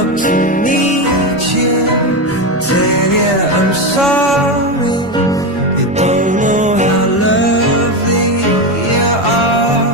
up to meet you. Tell you I'm sorry. You don't know how lovely you are.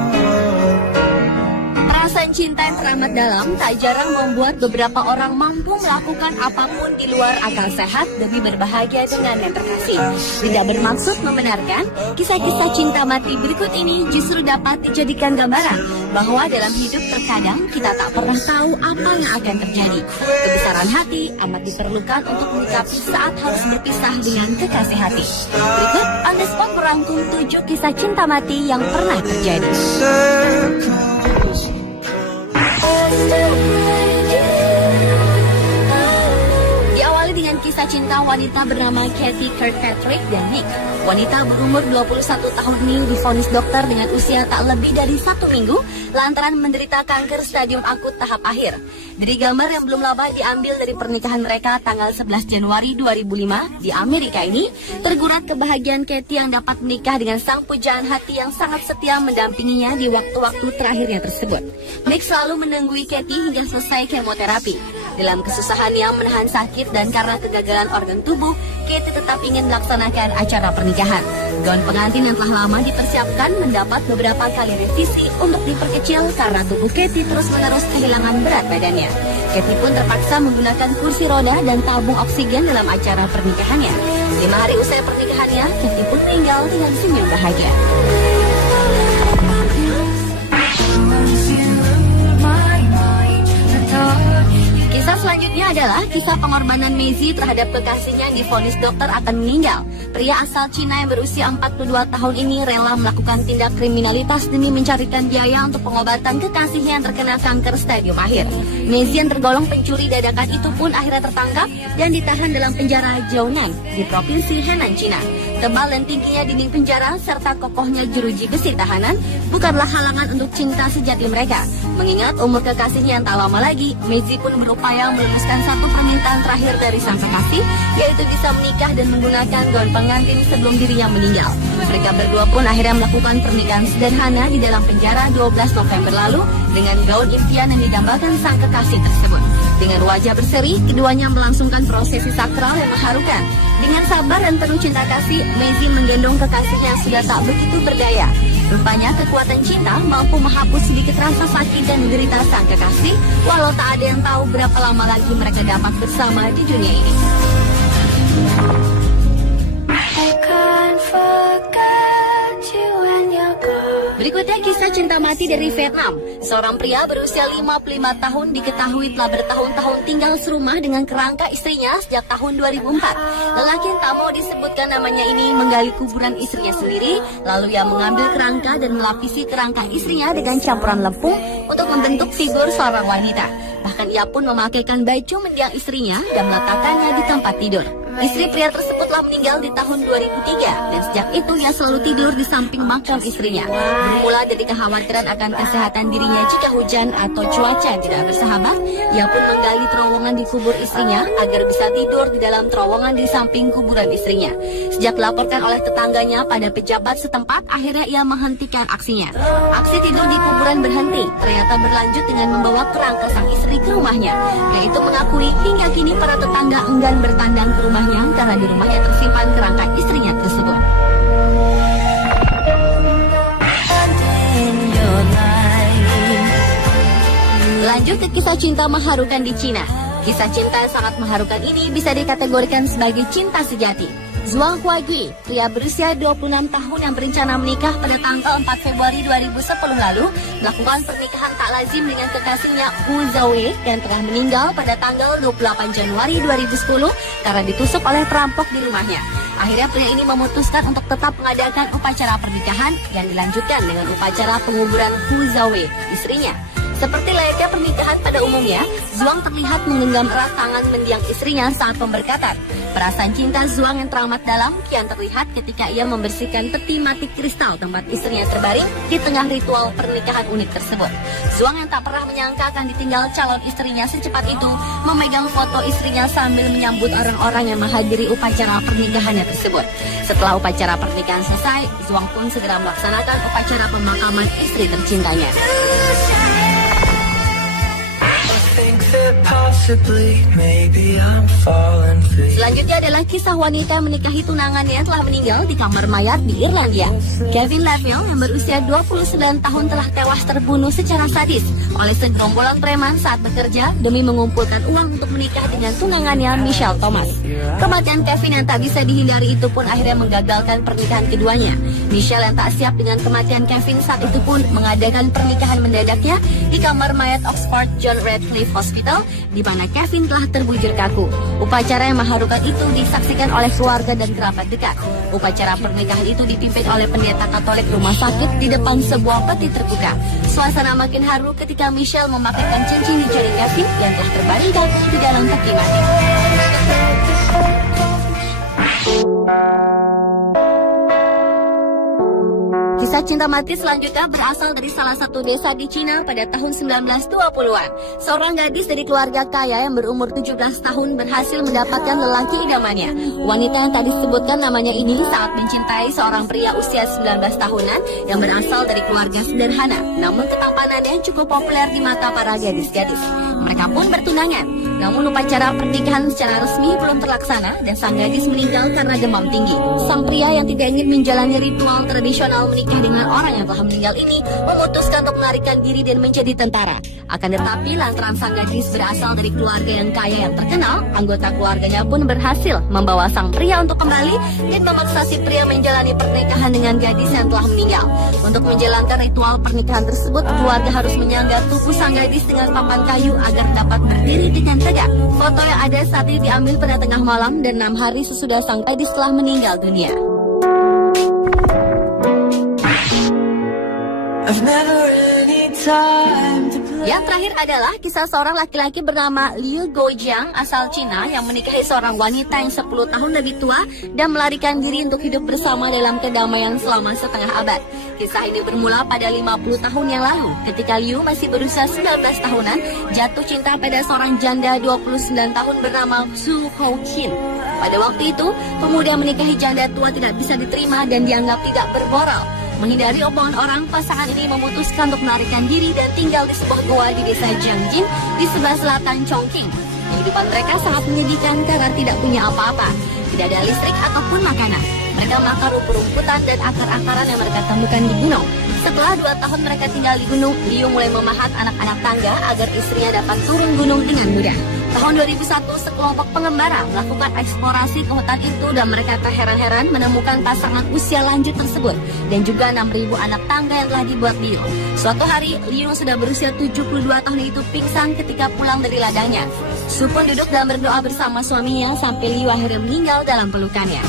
Perasaan cinta yang teramat dalam tak jarang membuat beberapa orang mampu melakukan apapun di luar akal sehat demi berbahagia dengan yang terkasih. Tidak bermaksud membenarkan, kisah-kisah cinta mati berikut ini justru dapat dijadikan gambaran bahwa dalam hidup terkadang kita tak pernah tahu apa yang akan terjadi. Kebesaran hati amat diperlukan untuk menyikapi saat harus berpisah dengan kekasih hati. Berikut On The Spot merangkum 7 kisah cinta mati yang pernah terjadi. Diawali dengan kisah cinta wanita bernama Katie Kirkpatrick dan Nick. Wanita berumur 21 tahun ini divonis dokter dengan usia tak lebih dari 1 minggu lantaran menderita kanker stadium akut tahap akhir. Dari gambar yang belum lama diambil dari pernikahan mereka tanggal 11 Januari 2005 di Amerika ini, tergurat kebahagiaan Katie yang dapat menikah dengan sang pujaan hati yang sangat setia mendampinginya di waktu-waktu terakhirnya tersebut. Nick selalu menanggui Katie hingga selesai kemoterapi. Dalam kesusahannya menahan sakit dan karena kegagalan organ tubuh, Katie tetap ingin melaksanakan acara pernikahan. Gaun pengantin yang telah lama dipersiapkan mendapat beberapa kali revisi untuk diperkecil karena tubuh Katie terus-menerus kehilangan berat badannya. Katie pun terpaksa menggunakan kursi roda dan tabung oksigen dalam acara pernikahannya. 5 hari usai pernikahannya, Katie pun meninggal dengan senyum bahagia. Kisah selanjutnya adalah kisah pengorbanan Maisie terhadap kekasihnya yang divonis dokter akan meninggal. Pria asal Cina yang berusia 42 tahun ini rela melakukan tindak kriminalitas demi mencarikan biaya untuk pengobatan kekasihnya yang terkena kanker stadium akhir. Maisie yang tergolong pencuri dadakan itu pun akhirnya tertangkap dan ditahan dalam penjara Jiaonan di provinsi Henan, Cina. Tebal dan tingginya dinding penjara serta kokohnya jeruji besi tahanan bukanlah halangan untuk cinta sejati mereka. Mengingat umur kekasihnya yang tak lama lagi, Maisie pun berupaya meluluskan satu permintaan terakhir dari sang kekasih, yaitu bisa menikah dan menggunakan gaun pengantin sebelum dirinya meninggal. Mereka berdua pun akhirnya melakukan pernikahan sederhana di dalam penjara 12 November lalu dengan gaun impian yang digambarkan sang kekasih tersebut. Dengan wajah berseri, keduanya melangsungkan prosesi sakral yang mengharukan. Dengan sabar dan penuh cinta kasih, Maisie menggendong kekasihnya yang sudah tak begitu berdaya. Rupanya kekuatan cinta mampu menghapus sedikit rasa sakit dan derita sang kekasih, walau tak ada yang tahu berapa lama lagi mereka dapat bersama di dunia ini. Berikutnya kisah cinta mati dari Vietnam. Seorang pria berusia 55 tahun diketahui telah bertahun-tahun tinggal serumah dengan kerangka istrinya sejak tahun 2004. Lelaki yang tak mau disebutkan namanya ini menggali kuburan istrinya sendiri, lalu ia mengambil kerangka dan melapisi kerangka istrinya dengan campuran lempung untuk membentuk figur seorang wanita. Bahkan ia pun memakaikan baju mendiang istrinya dan meletakkannya di tempat tidur. Istri pria tersebut telah meninggal di tahun 2003 dan sejak itu ia selalu tidur di samping makam istrinya. Bermula dari kekhawatiran akan kesehatan dirinya jika hujan atau cuaca yang tidak bersahabat, ia pun menggali terowongan di kubur istrinya agar bisa tidur di dalam terowongan di samping kuburan istrinya. Sejak dilaporkan oleh tetangganya pada pejabat setempat, akhirnya ia menghentikan aksinya. Aksi tidur di kuburan berhenti, ternyata berlanjut dengan membawa kerangka sang istri ke rumahnya. Yaitu mengakui hingga kini para tetangga enggan bertandang ke rumahnya karena di rumahnya tersimpan kerangka istrinya tersebut. Lanjut ke kisah cinta mengharukan di Cina. Kisah cinta yang sangat mengharukan ini bisa dikategorikan sebagai cinta sejati. Zhuang Huagui, pria berusia 26 tahun yang berencana menikah pada tanggal 4 Februari 2010 lalu, melakukan pernikahan tak lazim dengan kekasihnya Hu Zhaowei yang telah meninggal pada tanggal 28 Januari 2010 karena ditusuk oleh perampok di rumahnya. Akhirnya pria ini memutuskan untuk tetap mengadakan upacara pernikahan yang dilanjutkan dengan upacara penguburan Hu Zhaowei, istrinya. Seperti layaknya pernikahan pada umumnya, Zhuang terlihat menggenggam erat tangan mendiang istrinya saat pemberkatan. Perasaan cinta Zhuang yang teramat dalam kian terlihat ketika ia membersihkan peti mati kristal tempat istrinya terbaring di tengah ritual pernikahan unik tersebut. Zhuang yang tak pernah menyangka akan ditinggal calon istrinya secepat itu, memegang foto istrinya sambil menyambut orang-orang yang menghadiri upacara pernikahannya tersebut. Setelah upacara pernikahan selesai, Zhuang pun segera melaksanakan upacara pemakaman istri tercintanya. possibly, maybe I'm falling for you. Selanjutnya adalah kisah wanita menikahi tunangannya telah meninggal di kamar mayat di Irlandia. Kevin Lavelle yang berusia 29 tahun telah tewas terbunuh secara sadis oleh segerombolan preman saat bekerja demi mengumpulkan uang untuk menikah dengan tunangannya Michelle Thomas. Kematian Kevin yang tak bisa dihindari itu pun akhirnya menggagalkan pernikahan keduanya. Michelle yang tak siap dengan kematian Kevin saat itu pun mengadakan pernikahan mendadaknya di kamar mayat Oxford John Radcliffe Hospital, di mana Kevin telah terbujur kaku. Upacara yang mengharukan itu disaksikan oleh keluarga dan kerabat dekat. Upacara pernikahan itu dipimpin oleh pendeta Katolik rumah sakit di depan sebuah peti terbuka. Suasana makin haru ketika Michelle memakaikan cincin di jari Kevin yang telah terbaring kaku di dalam peti mati. Kisah cinta mati selanjutnya berasal dari salah satu desa di Cina pada tahun 1920-an. Seorang gadis dari keluarga kaya yang berumur 17 tahun berhasil mendapatkan lelaki idamannya. Wanita yang tadi disebutkan namanya ini sangat mencintai seorang pria usia 19 tahunan yang berasal dari keluarga sederhana. Namun ketampanannya cukup populer di mata para gadis-gadis. Mereka pun bertunangan. Namun upacara pernikahan secara resmi belum terlaksana dan sang gadis meninggal karena demam tinggi. Sang pria yang tidak ingin menjalani ritual tradisional menikah dengan orang yang telah meninggal ini memutuskan untuk melarikan diri dan menjadi tentara. Akan tetapi lantaran sang gadis berasal dari keluarga yang kaya yang terkenal, anggota keluarganya pun berhasil membawa sang pria untuk kembali dan memaksa si pria menjalani pernikahan dengan gadis yang telah meninggal. Untuk menjalankan ritual pernikahan tersebut, keluarga harus menyangga tubuh sang gadis dengan papan kayu agar dapat berdiri dengan tegak. Foto yang ada saat ini diambil pada tengah malam dan 6 hari sesudah sang gadis telah meninggal dunia. I've never any time to play. Yang terakhir adalah kisah seorang laki-laki bernama Liu Guojiang asal Cina yang menikahi seorang wanita yang 10 tahun lebih tua dan melarikan diri untuk hidup bersama dalam kedamaian selama setengah abad. Kisah ini bermula pada 50 tahun yang lalu ketika Liu masih berusia 19 tahunan jatuh cinta pada seorang janda 29 tahun bernama Su Houqin. Pada waktu itu, pemuda yang menikahi janda tua tidak bisa diterima dan dianggap tidak bermoral. Menghindari omongan orang, pasangan ini memutuskan untuk melarikan diri dan tinggal di sebuah goa di desa Jiangjin di sebelah selatan Chongqing. Kehidupan mereka sangat menyedihkan karena tidak punya apa-apa. Tidak ada listrik ataupun makanan. Mereka makan rumput-rumputan dan akar-akaran yang mereka temukan di gunung. Setelah 2 tahun mereka tinggal di gunung, Liu mulai memahat anak-anak tangga agar istrinya dapat turun gunung dengan mudah. Tahun 2001, sekelompok pengembara melakukan eksplorasi ke hutan itu dan mereka terheran-heran menemukan pasangan usia lanjut tersebut dan juga 6.000 anak tangga yang telah dibuat Liu. Suatu hari, Liu sudah berusia 72 tahun itu pingsan ketika pulang dari ladangnya. Su pun duduk dan berdoa bersama suaminya sampai Liu akhirnya meninggal dalam pelukannya.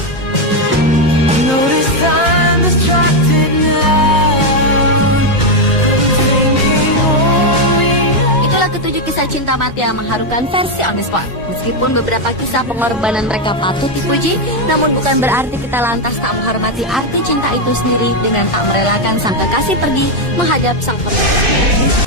Ketujuh kisah cinta mati yang mengharukan versi On The Spot. Meskipun beberapa kisah pengorbanan mereka patut dipuji, namun bukan berarti kita lantas tak menghormati arti cinta itu sendiri dengan tak merelakan sang kekasih pergi menghadap sang penerus.